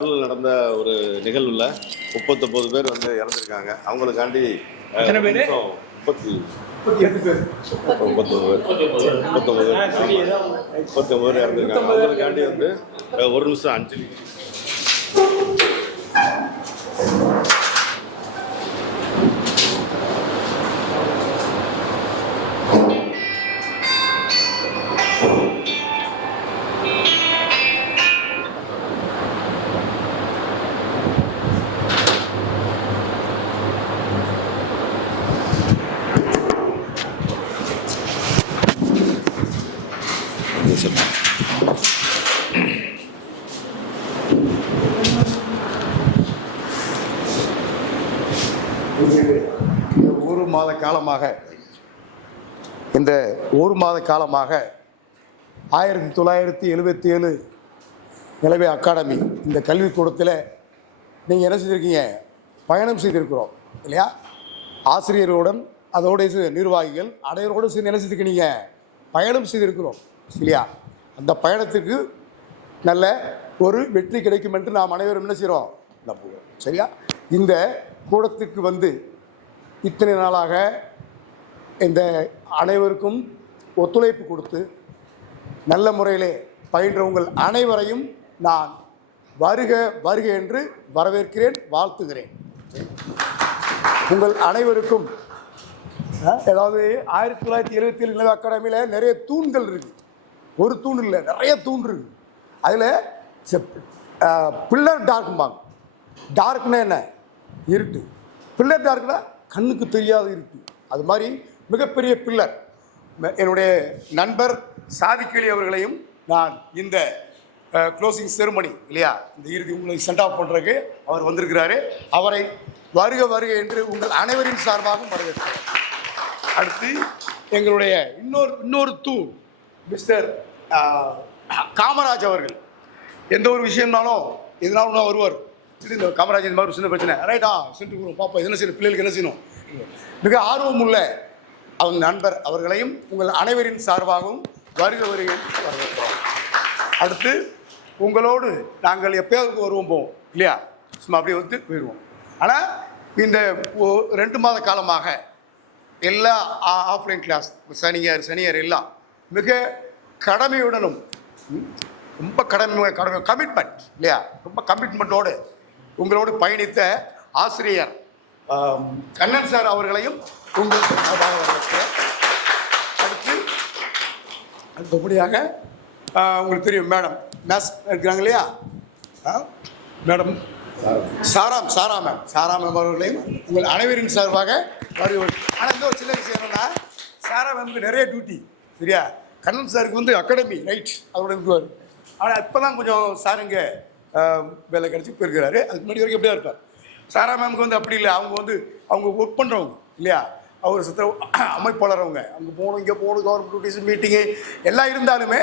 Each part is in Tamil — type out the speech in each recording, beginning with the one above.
நடந்த ஒரு நிகழ்வுல 39 பேர் வந்து இறந்துருக்காங்க. அவங்களுக்காண்டி 39 பேர் இறந்துருக்காங்க. அவங்களுக்காண்டி வந்து ஒரு நிமிஷம் அஞ்சலி. இந்த ஒரு மாத காலமாக 1977 நிலவே அகாடமி இந்த கல்விக்கூடத்தில் நீங்கள் என்ன செய்திருக்கீங்க? பயணம் செய்திருக்கிறோம் இல்லையா? ஆசிரியர்களுடன் அதோடைய நிர்வாகிகள் அனைவரோடு சேர்ந்து என்ன செய்திருக்கீங்க? பயணம் செய்திருக்கிறோம் இல்லையா? அந்த பயணத்துக்கு நல்ல ஒரு வெற்றி கிடைக்கும் என்று நாம் அனைவரும் என்ன செய்கிறோம்? நம்புகிறோம். சரியா? இந்த கூடத்துக்கு வந்து இத்தனை நாளாக இந்த அனைவருக்கும் ஒத்துழைப்பு கொடுத்து நல்ல முறையிலே பயின்ற உங்கள் அனைவரையும் நான் வருக வருக என்று வரவேற்கிறேன், வாழ்த்துகிறேன். உங்கள் அனைவருக்கும் ஏதாவது 1977 நிலவே அகாடமியில் நிறைய தூண்கள் இருக்குது. ஒரு தூண் இல்லை, நிறைய தூண் இருக்குது. அதில் பில்லர் டார்க்கும்பாங்க. டார்க்னா என்ன? இருட்டு. பில்லர் டார்க்னா கண்ணுக்கு தெரியாத இருட்டு. அது மாதிரி மிகப்பெரிய பில்லர். என்னுடைய நண்பர் சாதிக்கலி அவர்களையும் நான் இந்த க்ளோசிங் செருமனி இல்லையா, இந்த இறுதி உங்களை சென்ட் ஆஃப் பண்ணுறதுக்கு அவர் வந்திருக்கிறாரு. அவரை வருக வருக என்று உங்கள் அனைவரின் சார்பாகவும் வரவேற்கிறேன். அடுத்து எங்களுடைய இன்னொரு தூண் மிஸ்டர் காமராஜ் அவர்கள். எந்த ஒரு விஷயம்னாலும் எதனாலும் வருவார். இந்த காமராஜ் இந்த மாதிரி சின்ன பிரச்சனை ரைட்டா சென்று பாப்பா என்ன செய்யணும், பிள்ளைகளுக்கு என்ன செய்யணும், மிக ஆர்வம் உள்ள அவங்க நண்பர் அவர்களையும் உங்கள் அனைவரின் சார்பாகவும் வருக வருகை வரவேற்கிறோம். அடுத்து உங்களோடு நாங்கள் எப்பயாவது வருவோம் போவோம் இல்லையா, சும்மா அப்படியே வந்து போயிடுவோம். ஆனால் இந்த 2 மாத காலமாக எல்லா ஆஃப்லைன் கிளாஸ் சனியார் எல்லாம் மிக கடமையுடனும் ரொம்ப கடமை கமிட்மெண்ட் இல்லையா, ரொம்ப கமிட்மெண்ட்டோடு உங்களோடு பயணித்த ஆசிரியர் கண்ணன் சார் அவர்களையும் உங்களுக்கு வரவேற்கிறேன். அடுத்தபடியாக உங்களுக்கு தெரியும் மேடம் மேத்ஸ் இருக்கிறாங்க இல்லையா, மேடம் சாரா மேம் அவர்களையும் உங்கள் அனைவரின் சார்பாக வருவது. ஆனால் இந்த ஒரு சின்ன விஷயம் என்னன்னா, சாரா மேமுக்கு நிறைய டியூட்டி சரியா. கண்ணன் சாருக்கு வந்து அகாடமி ரைட் அதோட இருக்குவார். ஆனால் இப்போ தான் கொஞ்சம் சாருங்க வேலை கிடச்சி போயிருக்கிறாரு. அதுக்கு முன்னாடி வரைக்கும் எப்படியா இருப்பார். சாரா மேமுக்கு வந்து அப்படி இல்லை. அவங்க ஒர்க் பண்ணுறவங்க இல்லையா, அவர் அமைப்பாளர். அவங்க அங்கே போகணும் இங்கே போகணும், கவர்மெண்ட் டியூட்டிஸ் மீட்டிங்கு எல்லாம் இருந்தாலுமே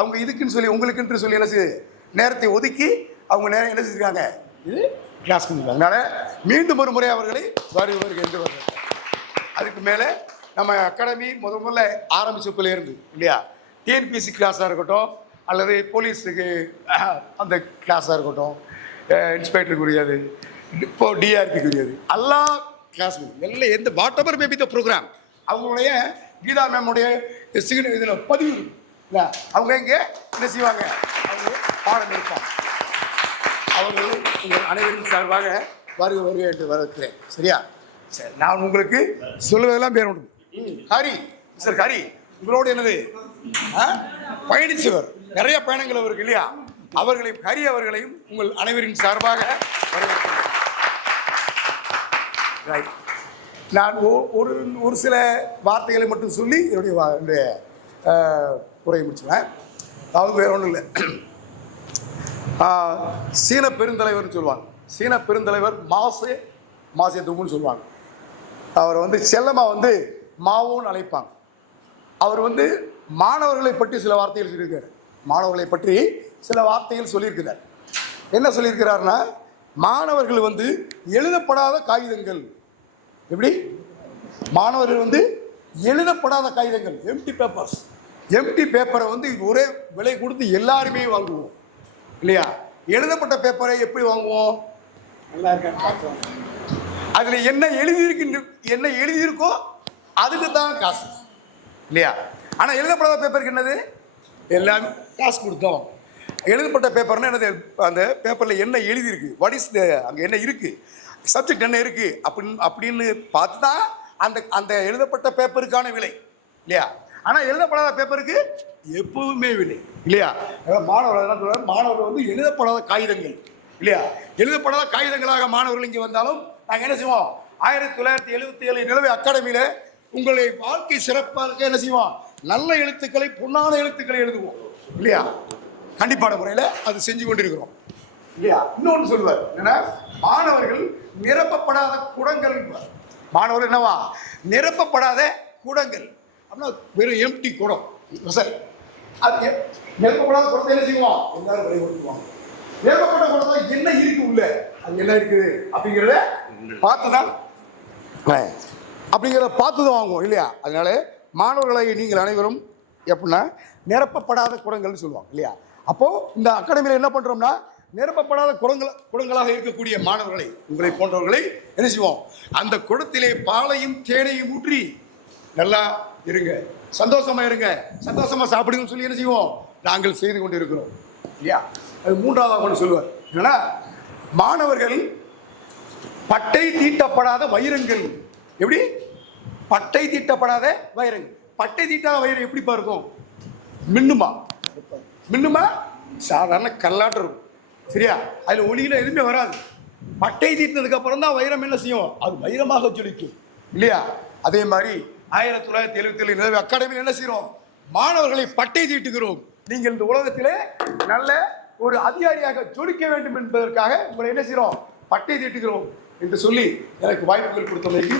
அவங்க இதுக்குன்னு சொல்லி உங்களுக்குன்னு சொல்லி என்ன செய்யுது நேரத்தை ஒதுக்கி அவங்க நேரம் என்ன செஞ்சுருக்காங்க, இது கிளாஸ் பண்ணிருக்காங்க. அதனால் மீண்டும் ஒரு முறை அவர்களை வருக என்று வர்றாங்க. அதுக்கு மேலே நம்ம அகாடமி முதல்ல ஆரம்பிச்சப்பில் இருந்து இல்லையா, டிஎன்பிசி கிளாஸாக இருக்கட்டும் அல்லது போலீஸுக்கு அந்த கிளாஸாக இருக்கட்டும், இன்ஸ்பெக்டருக்குரியது, இப்போ டிஆர்பிக்குரியது எல்லா கிளாஸும் எல்லாம் எந்த whatever maybe the program அவங்களுடைய கீதா மேமுடைய இதில் பதிவு இல்லை, அவங்க இங்கே என்ன செய்வாங்க, அவங்க பாடம் எடுப்பாங்க. அவர்கள் உங்கள் அனைவரின் சார்பாக வருக என்று வரவேற்கிறேன். சரியா? சரி, நான் உங்களுக்கு சொல்லுவதெல்லாம் பேர் உண்டு. ஹரி சார், ஹரி உங்களோடு என்னது பயணிச்சவர், நிறைய பயணங்கள் அவருக்கு இல்லையா, அவர்களையும் ஹரி அவர்களையும் உங்கள் அனைவரின் சார்பாக வரவேற்கிறேன். ரைட், நான் ஒரு சில வார்த்தைகளை மட்டும் சொல்லி என்னுடைய உரையை முடிச்சுவேன். அதாவது வேற ஒன்றும் இல்லை. சீன பெருந்தலைவர்னு சொல்லுவாங்க. சீன பெருந்தலைவர் மாசே துங்குன்னு சொல்லுவாங்க. அவர் வந்து செல்லமாக வந்து மாவோன்னு அழைப்பாங்க. அவர் வந்து மாணவர்களை பற்றி சில வார்த்தைகள் சொல்லியிருக்காரு. மாணவர்களை பற்றி சில வார்த்தைகள் சொல்லியிருக்கிறார். என்ன சொல்லியிருக்கிறார்னா, மாணவர்கள் வந்து எழுதப்படாத காகிதங்கள். எப்படி மாணவர்கள் வந்து எழுதப்படாத காகிதங்கள், எம்டி பேப்பர்ஸ். எம்டி பேப்பரை வந்து ஒரே விலை கொடுத்து எல்லாருமே வாங்குவோம் இல்லையா. எழுதப்பட்ட பேப்பரை எப்படி வாங்குவோம்? நல்லா இருக்கான்னு பார்ப்போம். அதுல என்ன எழுதியிருக்கோ அதுக்கு தான் காசு இல்லையா? ஆனா எழுதப்படாத பேப்பருக்கு என்னது? எல்லாம் காசு கொடுத்தோம். எழுதப்பட்ட பேப்பர்னா என்னது? அந்த பேப்பர்ல என்ன எழுதியிருக்கு, வாட் இஸ் அங்க என்ன இருக்கு, சப்ஜெக்ட் என்ன இருக்கு அப்படின்னு பார்த்து தான் அந்த எழுதப்பட்ட பேப்பருக்கான விலை இல்லையா? ஆனா எழுதப்படாத பேப்பருக்கு எப்பவுமே விலை இல்லையா? மாணவர்கள் என்ன சொல்றாங்க? மாணவர்கள் வந்து எழுதப்படாத காகிதங்கள் இல்லையா? எழுதப்படாத காகிதங்களாக மாணவர்கள் இங்கே வந்தாலும் நாங்கள் என்ன செய்வோம்? 1977 நிலவை அகாடமியில உங்களை வாழ்க்கை சிறப்பாக இருக்க என்ன செய்வோம்? நல்ல எழுத்துக்களை, பொன்னான எழுத்துக்களை எழுதுவோம் இல்லையா? கண்டிப்பான முறையில் அது செஞ்சு கொண்டிருக்கிறோம் இல்லையா? இன்னொன்று சொல்லுவார், என்னன்னா மாணவர்கள் நிரப்பப்படாத குடங்கள். மாணவர்கள் என்னவா? நிரப்பப்படாத குடங்கள் அப்படின்னா வெறும் எம்டி குடம். சார், அது நிரப்பப்படாத குடத்தை என்ன செய்வோம்? எல்லாரும் விளையாடுவாங்க. நிரப்பப்பட்ட குடத்தில் என்ன இருக்கு உள்ள, அது என்ன இருக்குது அப்படிங்கிறத பார்த்துதான் வாங்குவோம் இல்லையா? அதனால மாணவர்களை நீங்கள் அனைவரும் எப்படின்னா நிரப்பப்படாத குடங்கள்னு சொல்லுவாங்க இல்லையா? அப்போ இந்த அகாடமியில் என்ன பண்றோம்னா, நிரப்பப்படாத குடங்களாக இருக்கக்கூடிய மாணவர்களை, உங்களை போன்றவர்களை என்ன செய்வோம்? அந்த குடத்திலே பாலையும் தேனையும் ஊற்றி நல்லா இருங்க, சந்தோஷமா இருங்க, சந்தோஷமா சாப்பிடுங்கன்னு சொல்லி என்ன செய்வோம்? நாங்கள் செய்து கொண்டு இருக்கிறோம் இல்லையா? அது மூன்றாவதாக ஒன்று சொல்லுவார், என்னன்னா மாணவர்கள் பட்டை தீட்டப்படாத வைரங்கள். எப்படி? பட்டை தீட்டப்படாத வைரங்கள். பட்டை தீட்டாத வைரம் எப்படி இருக்கும்? மின்னுமா? சாதாரண கல்லாட்டம் இருக்கும் சரியா? அதில் ஒளியில எதுவுமே வராது. பட்டை தீட்டினதுக்கு அப்புறம் தான் வைரம் என்ன செய்யும்? அது வைரமாக ஜொலிக்கும் இல்லையா? அதே மாதிரி 1977 நிலவை அகாடமியில் என்ன செய்யறோம்? மாணவர்களை பட்டை தீட்டுகிறோம். நீங்கள் இந்த உலகத்திலே நல்ல ஒரு அதிகாரியாக ஜொலிக்க வேண்டும் என்பதற்காக உங்களை என்ன செய்யறோம்? பட்டை தீட்டுகிறோம் என்று சொல்லி எனக்கு வாய்ப்புகள் கொடுத்தமைக்கு